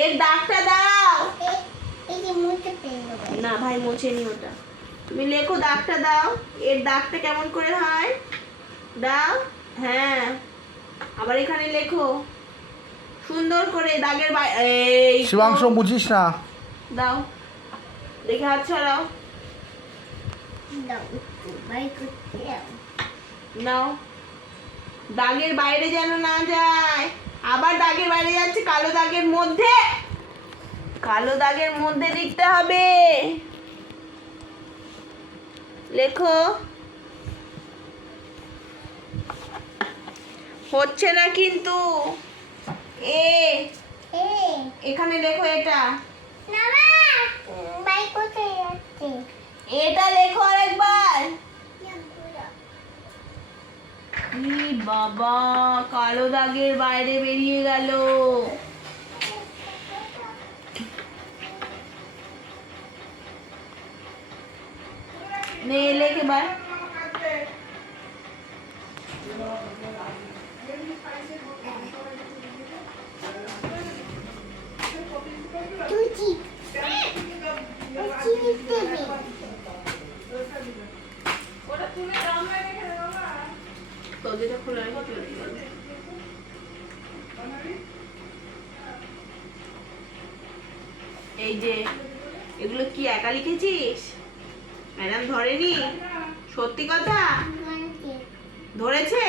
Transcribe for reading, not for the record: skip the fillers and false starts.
এর দাগটা দাও। এই যে মুছে ফেলবো। না ভাই মোছেনি ওটা। তুমি লেখো, দাগটা দাও। এর দাগটা কেমন করে হয় দাও। হ্যাঁ, আবার এখানে লেখো সুন্দর করে দাগের এই তো। শিবাংশু বুঝিস না। দাও, দেখে হাত ছড়াও। দাও একটু বাই করতে দাও। নাও, দাগের বাইরে যেন না যায়। আবার দাগের বাইরে যাচ্ছে, কালো দাগের মধ্যে, কালো দাগের মধ্যে লিখতে হবে। লেখো। হচ্ছে না কিন্তু। এখানে লেখো এটা। না মা, বাই করতে যাচ্ছে। এটা লেখো আরেকবার। ই বাবা, কালো দাগের বাইরে বেরিয়ে গেল। নে লেখ এবার। তুই চিপ দেবে। দরজাটা খোলা রেখে চলে গেল। এই যে এগুলো কি একা লিখেছিস? ম্যাডাম ধরেনি? সত্যি কথা? ধরেছে?